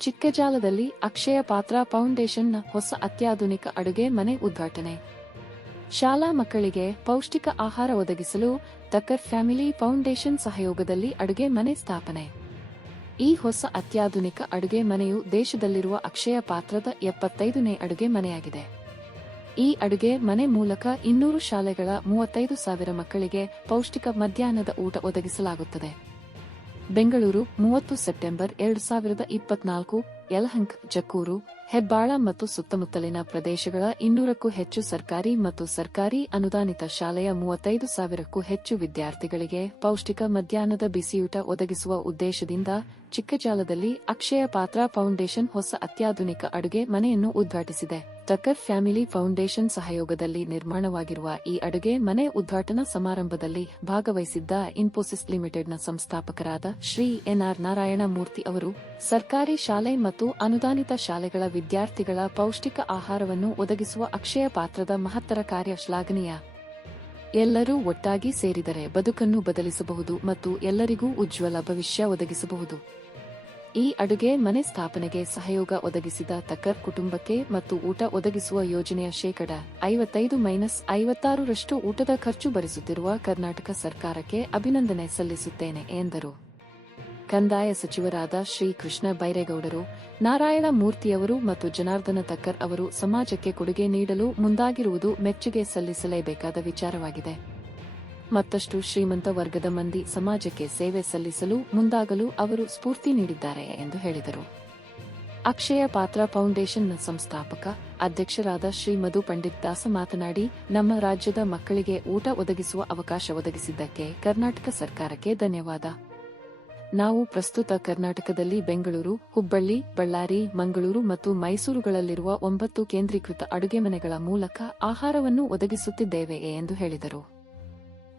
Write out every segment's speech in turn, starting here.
ಚಿಕ್ಕಜಾಲದಲ್ಲಿ ಅಕ್ಷಯ ಪಾತ್ರ ಫೌಂಡೇಶನ್ನ ಹೊಸ ಅತ್ಯಾಧುನಿಕ ಅಡುಗೆ ಮನೆ ಉದ್ಘಾಟನೆ. ಶಾಲಾ ಮಕ್ಕಳಿಗೆ ಪೌಷ್ಟಿಕ ಆಹಾರ ಒದಗಿಸಲು ತಕ್ಕರ್ ಫ್ಯಾಮಿಲಿ ಫೌಂಡೇಶನ್ ಸಹಯೋಗದಲ್ಲಿ ಅಡುಗೆ ಮನೆ ಸ್ಥಾಪನೆ. ಈ ಹೊಸ ಅತ್ಯಾಧುನಿಕ ಅಡುಗೆ ಮನೆಯು ದೇಶದಲ್ಲಿರುವ ಅಕ್ಷಯ ಪಾತ್ರದ ಎಪ್ಪತ್ತೈದನೇ ಅಡುಗೆ ಮನೆಯಾಗಿದೆ. ಈ ಅಡುಗೆ ಮನೆ ಮೂಲಕ ಇನ್ನೂರು ಶಾಲೆಗಳ ಮೂವತ್ತೈದು ಸಾವಿರ ಮಕ್ಕಳಿಗೆ ಪೌಷ್ಟಿಕ ಮಧ್ಯಾಹ್ನದ ಊಟ ಒದಗಿಸಲಾಗುತ್ತದೆ. ಬೆಂಗಳೂರು ಮೂವತ್ತು ಸೆಪ್ಟೆಂಬರ್ ಎರಡು ಸಾವಿರದ ಇಪ್ಪತ್ನಾಲ್ಕು. ಯಲಹಂಕ್, ಜಕ್ಕೂರು, ಹೆಬ್ಬಾಳ ಮತ್ತು ಸುತ್ತಮುತ್ತಲಿನ ಪ್ರದೇಶಗಳ ಇನ್ನೂರಕ್ಕೂ ಹೆಚ್ಚು ಸರ್ಕಾರಿ ಮತ್ತು ಸರ್ಕಾರಿ ಅನುದಾನಿತ ಶಾಲೆಯ ಮೂವತ್ತೈದು ಸಾವಿರಕ್ಕೂ ಹೆಚ್ಚು ವಿದ್ಯಾರ್ಥಿಗಳಿಗೆ ಪೌಷ್ಟಿಕ ಮಧ್ಯಾಹ್ನದ ಬಿಸಿಯೂಟ ಒದಗಿಸುವ ಉದ್ದೇಶದಿಂದ ಚಿಕ್ಕಜಾಲದಲ್ಲಿ ಅಕ್ಷಯ ಪಾತ್ರ ಫೌಂಡೇಶನ್ ಹೊಸ ಅತ್ಯಾಧುನಿಕ ಅಡುಗೆ ಮನೆಯನ್ನು ಉದ್ಘಾಟಿಸಿದೆ. ಟಕ್ಕರ್ ಫ್ಯಾಮಿಲಿ ಫೌಂಡೇಶನ್ ಸಹಯೋಗದಲ್ಲಿ ನಿರ್ಮಾಣವಾಗಿರುವ ಈ ಅಡುಗೆ ಮನೆ ಉದ್ಘಾಟನಾ ಸಮಾರಂಭದಲ್ಲಿ ಭಾಗವಹಿಸಿದ್ದ ಇನ್ಫೋಸಿಸ್ ಲಿಮಿಟೆಡ್ನ ಸಂಸ್ಥಾಪಕರಾದ ಶ್ರೀ ಎನ್ಆರ್ ನಾರಾಯಣ ಮೂರ್ತಿ ಅವರು, ಸರ್ಕಾರಿ ಶಾಲೆ ಮತ್ತು ಅನುದಾನಿತ ಶಾಲೆಗಳ ವಿದ್ಯಾರ್ಥಿಗಳ ಪೌಷ್ಟಿಕ ಆಹಾರವನ್ನು ಒದಗಿಸುವ ಅಕ್ಷಯ ಪಾತ್ರದ ಮಹತ್ತರ ಕಾರ್ಯ ಶ್ಲಾಘನೀಯ. ಎಲ್ಲರೂ ಒಟ್ಟಾಗಿ ಸೇರಿದರೆ ಬದುಕನ್ನು ಬದಲಿಸಬಹುದು ಮತ್ತು ಎಲ್ಲರಿಗೂ ಉಜ್ವಲ ಭವಿಷ್ಯ ಒದಗಿಸಬಹುದು. ಈ ಅಡುಗೆ ಮನೆ ಸ್ಥಾಪನೆಗೆ ಸಹಯೋಗ ಒದಗಿಸಿದ ತಕರ್ ಕುಟುಂಬಕ್ಕೆ ಮತ್ತು ಊಟ ಒದಗಿಸುವ ಯೋಜನೆಯ ಶೇಕಡ ಐವತ್ತೈದು ಮೈನಸ್ ಐವತ್ತಾರರಷ್ಟು ಊಟದ ಖರ್ಚು ಭರಿಸುತ್ತಿರುವ ಕರ್ನಾಟಕ ಸರ್ಕಾರಕ್ಕೆ ಅಭಿನಂದನೆ ಸಲ್ಲಿಸುತ್ತೇನೆ ಎಂದರು. ಕಂದಾಯ ಸಚಿವರಾದ ಶ್ರೀ ಕೃಷ್ಣ ಬೈರೇಗೌಡರು, ನಾರಾಯಣ ಮೂರ್ತಿಯವರು ಮತ್ತು ಜನಾರ್ದನ ತಕ್ಕರ್ ಅವರು ಸಮಾಜಕ್ಕೆ ಕೊಡುಗೆ ನೀಡಲು ಮುಂದಾಗಿರುವುದು ಮೆಚ್ಚುಗೆ ಸಲ್ಲಿಸಲೇಬೇಕಾದ ವಿಚಾರವಾಗಿದೆ. ಮತ್ತಷ್ಟು ಶ್ರೀಮಂತ ವರ್ಗದ ಮಂದಿ ಸಮಾಜಕ್ಕೆ ಸೇವೆ ಸಲ್ಲಿಸಲು ಮುಂದಾಗಲು ಅವರು ಸ್ಫೂರ್ತಿ ನೀಡಿದ್ದಾರೆ ಎಂದು ಹೇಳಿದರು. ಅಕ್ಷಯ ಪಾತ್ರ ಫೌಂಡೇಶನ್ನ ಸಂಸ್ಥಾಪಕ ಅಧ್ಯಕ್ಷರಾದ ಶ್ರೀ ಮಧು ಪಂಡಿತ್ ದಾಸ ಮಾತನಾಡಿ, ನಮ್ಮ ರಾಜ್ಯದ ಮಕ್ಕಳಿಗೆ ಊಟ ಒದಗಿಸುವ ಅವಕಾಶ ಒದಗಿಸಿದ್ದಕ್ಕೆ ಕರ್ನಾಟಕ ಸರ್ಕಾರಕ್ಕೆ ಧನ್ಯವಾದ. ನಾವು ಪ್ರಸ್ತುತ ಕರ್ನಾಟಕದಲ್ಲಿ ಬೆಂಗಳೂರು, ಹುಬ್ಬಳ್ಳಿ, ಬಳ್ಳಾರಿ, ಮಂಗಳೂರು ಮತ್ತು ಮೈಸೂರುಗಳಲ್ಲಿರುವ ಒಂಬತ್ತು ಕೇಂದ್ರೀಕೃತ ಅಡುಗೆ ಮನೆಗಳ ಮೂಲಕ ಆಹಾರವನ್ನು ಒದಗಿಸುತ್ತಿದ್ದೇವೆ ಎಂದು ಹೇಳಿದರು.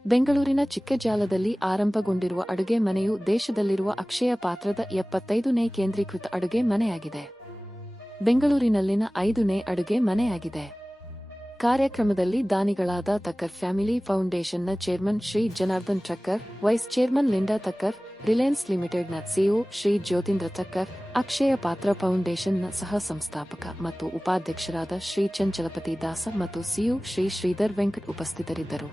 ಬೆಂಗಳೂರಿನ ಚಿಕ್ಕಜಾಲದಲ್ಲಿ ಆರಂಭಗೊಂಡಿರುವ ಅಡುಗೆ ಮನೆಯು ದೇಶದಲ್ಲಿರುವ ಅಕ್ಷಯ ಪಾತ್ರದ ಎಪ್ಪತ್ತೈದನೇ ಕೇಂದ್ರೀಕೃತ ಅಡುಗೆ ಮನೆಯಾಗಿದೆ. ಬೆಂಗಳೂರಿನಲ್ಲಿನ ಐದನೇ ಅಡುಗೆ ಮನೆಯಾಗಿದೆ. ಕಾರ್ಯಕ್ರಮದಲ್ಲಿ ದಾನಿಗಳಾದ Thakkar family ಫೌಂಡೇಶನ್ನ chairman Shri Janardhan Thakkar vice chairman Linda Thakkar Reliance ಲಿಮಿಟೆಡ್ನ ಸಿಇಒ ಶ್ರೀ ಜ್ಯೋತಿಂದ್ರ ತಕ್ಕರ್, ಅಕ್ಷಯ ಪಾತ್ರ ಫೌಂಡೇಶನ್ನ ಸಹ ಸಂಸ್ಥಾಪಕ ಮತ್ತು ಉಪಾಧ್ಯಕ್ಷರಾದ ಶ್ರೀ ಚಂಚಲಪತಿ ದಾಸ ಮತ್ತು ಸಿಇಒ ಶ್ರೀ ಶ್ರೀಧರ್ ವೆಂಕಟ್ ಉಪಸ್ಥಿತರಿದ್ದರು.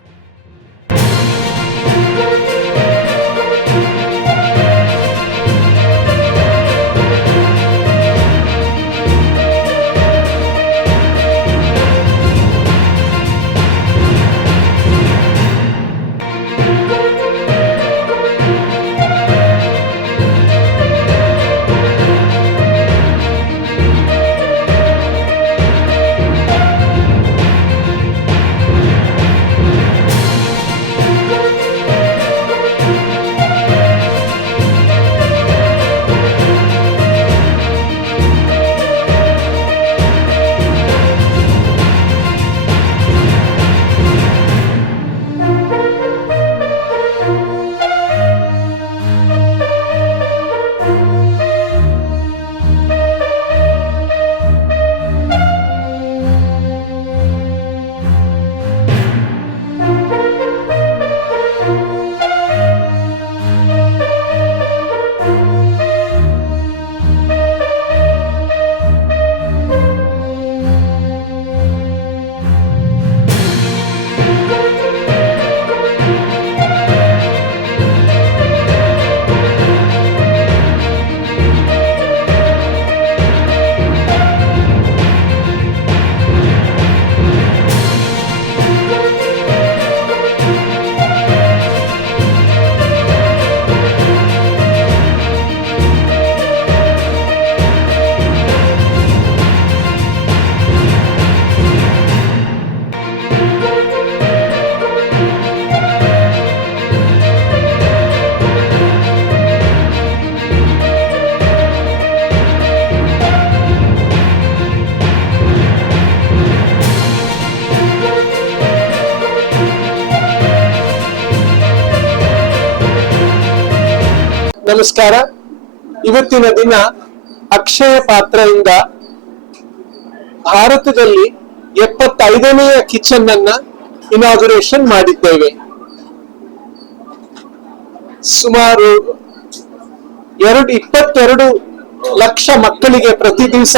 ನಮಸ್ಕಾರ. ಇವತ್ತಿನ ದಿನ ಅಕ್ಷಯ ಪಾತ್ರದಿಂದ ಭಾರತದಲ್ಲಿ ಎಪ್ಪತ್ತೈದನೆಯ ಕಿಚನ್ ಅನ್ನ ಇನಾಗುರೇಷನ್ ಮಾಡಿದ್ದೇವೆ. ಸುಮಾರು ಎರಡು, ಇಪ್ಪತ್ತೆರಡು ಲಕ್ಷ ಮಕ್ಕಳಿಗೆ ಪ್ರತಿ ದಿವಸ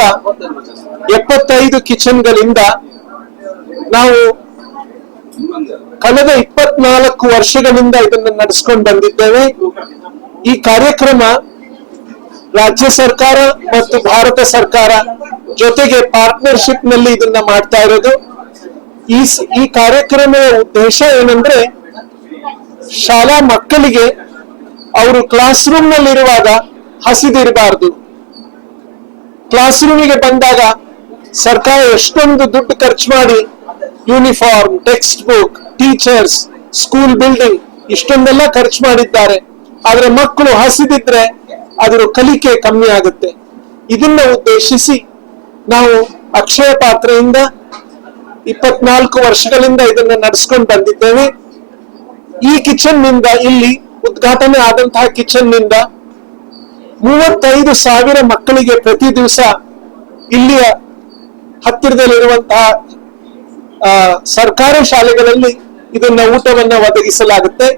ಎಪ್ಪತ್ತೈದು ಕಿಚನ್ಗಳಿಂದ ನಾವು ಕಳೆದ ಇಪ್ಪತ್ನಾಲ್ಕು ವರ್ಷಗಳಿಂದ ಇದನ್ನು ನಡೆಸ್ಕೊಂಡು ಬಂದಿದ್ದೇವೆ. ಈ ಕಾರ್ಯಕ್ರಮ ರಾಜ್ಯ ಸರ್ಕಾರ ಮತ್ತು ಭಾರತ ಸರ್ಕಾರ ಜೊತೆಗೆ ಪಾರ್ಟ್ನರ್ಶಿಪ್ನಲ್ಲಿ ಇದನ್ನ ಮಾಡ್ತಾ ಇರೋದು. ಈ ಈ ಕಾರ್ಯಕ್ರಮದ ಉದ್ದೇಶ ಏನಂದ್ರೆ ಶಾಲಾ ಮಕ್ಕಳಿಗೆ ಅವರು ಕ್ಲಾಸ್ ರೂಮ್ ನಲ್ಲಿರುವಾಗ ಹಸಿದಿರಬಾರ್ದು ಕ್ಲಾಸ್ ರೂಮಿಗೆ ಬಂದಾಗ ಸರ್ಕಾರ ಎಷ್ಟೊಂದು ದುಡ್ಡು ಖರ್ಚು ಮಾಡಿ uniform text book teachers school building ಇಷ್ಟೊಂದೆಲ್ಲ ಖರ್ಚು ಮಾಡಿದ್ದಾರೆ. ಆದ್ರೆ ಮಕ್ಕಳು ಹಸಿದಿದ್ರೆ ಅದರ ಕಲಿಕೆ ಕಮ್ಮಿ ಆಗುತ್ತೆ. ಇದನ್ನ ಉದ್ದೇಶಿಸಿ ನಾವು ಅಕ್ಷಯ ಪಾತ್ರೆಯಿಂದ ಇಪ್ಪತ್ನಾಲ್ಕು ವರ್ಷಗಳಿಂದ ಇದನ್ನ ನಡೆಸ್ಕೊಂಡು ಬಂದಿದ್ದೇವೆ. ಈ ಕಿಚನ್ನಿಂದ ಇಲ್ಲಿ ಉದ್ಘಾಟನೆ ಆದಂತಹ ಕಿಚನ್ನಿಂದ ಮೂವತ್ತೈದು ಸಾವಿರ ಮಕ್ಕಳಿಗೆ ಪ್ರತಿ ದಿವಸ ಇಲ್ಲಿಯ ಹತ್ತಿರದಲ್ಲಿರುವಂತಹ ಸರ್ಕಾರಿ ಶಾಲೆಗಳಲ್ಲಿ ಇದನ್ನ ಊಟವನ್ನ ಒದಗಿಸಲಾಗುತ್ತೆ.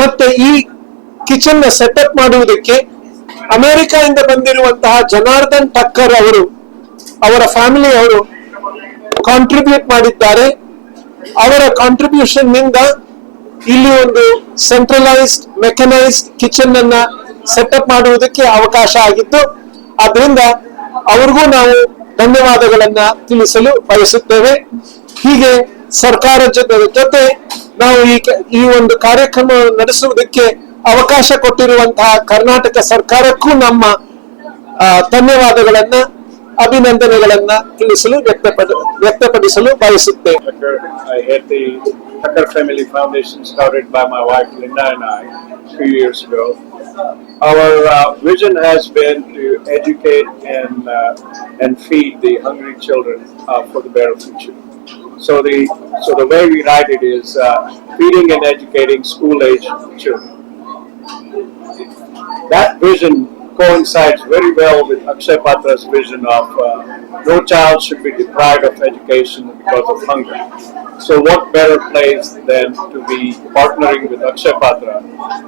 ಮತ್ತೆ ಈ ಕಿಚನ್ನ ಸೆಟಪ್ ಮಾಡುವುದಕ್ಕೆ ಅಮೆರಿಕದಿಂದ ಬಂದಿರುವಂತಹ ಜನಾರ್ದನ್ ಟಕ್ಕರ್ ಅವರು, ಅವರ ಫ್ಯಾಮಿಲಿ ಅವರು ಕಾಂಟ್ರಿಬ್ಯೂಟ್ ಮಾಡಿದ್ದಾರೆ. ಅವರ ಕಾಂಟ್ರಿಬ್ಯೂಷನ್ನಿಂದ ಇಲ್ಲಿ ಒಂದು ಸೆಂಟ್ರಲೈಸ್ಡ್ ಮೆಕನೈಸ್ಡ್ ಕಿಚನ್ ಅನ್ನ ಸೆಟಪ್ ಮಾಡುವುದಕ್ಕೆ ಅವಕಾಶ ಆಗಿತ್ತು. ಆದ್ರಿಂದ ಅವ್ರಿಗೂ ನಾವು ಧನ್ಯವಾದಗಳನ್ನ ತಿಳಿಸಲು ಬಯಸುತ್ತೇವೆ. ಹೀಗೆ ಸರ್ಕಾರ ಜೊತೆ ನಾವು ಈ ಈ ಒಂದು ಕಾರ್ಯಕ್ರಮ ನಡೆಸುವುದಕ್ಕೆ ಅವಕಾಶ ಕೊಟ್ಟಿರುವಂತಹ ಕರ್ನಾಟಕ ಸರ್ಕಾರಕ್ಕೂ ನಮ್ಮ ಧನ್ಯವಾದಗಳನ್ನ ಅಭಿನಂದನೆಗಳನ್ನ ತಿಳಿಸಲು ವ್ಯಕ್ತಪಡ ವ್ಯಕ್ತಪಡಿಸಲು ಬಯಸುತ್ತೇವೆ Family Foundation started by my wife Linda and I a few years ago. Our uh, vision has been to educate and uh, and feed the hungry children uh, for the better future. So the so the way we write it is uh, feeding and educating school-age children. That vision coincides very well with Akshay Patra's vision of uh, no child should be deprived of education because of hunger. So what better place than to be partnering with Akshay Patra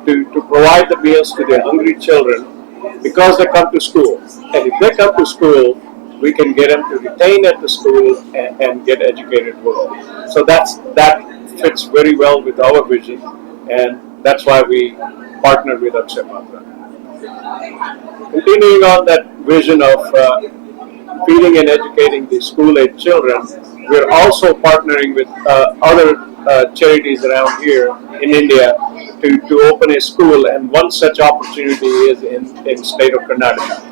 to, to provide the meals to their hungry children because they come to school. And if they come to school, we can get them to retain at the school and, and get educated well. So that's that fits very well with our vision and that's why we partnered with Akshay Patra. Continuing on that vision of uh, feeding and educating the school-age children, we're also partnering with uh, other uh, charities around here in India to, to open a school, and one such opportunity is in, in state of Karnataka.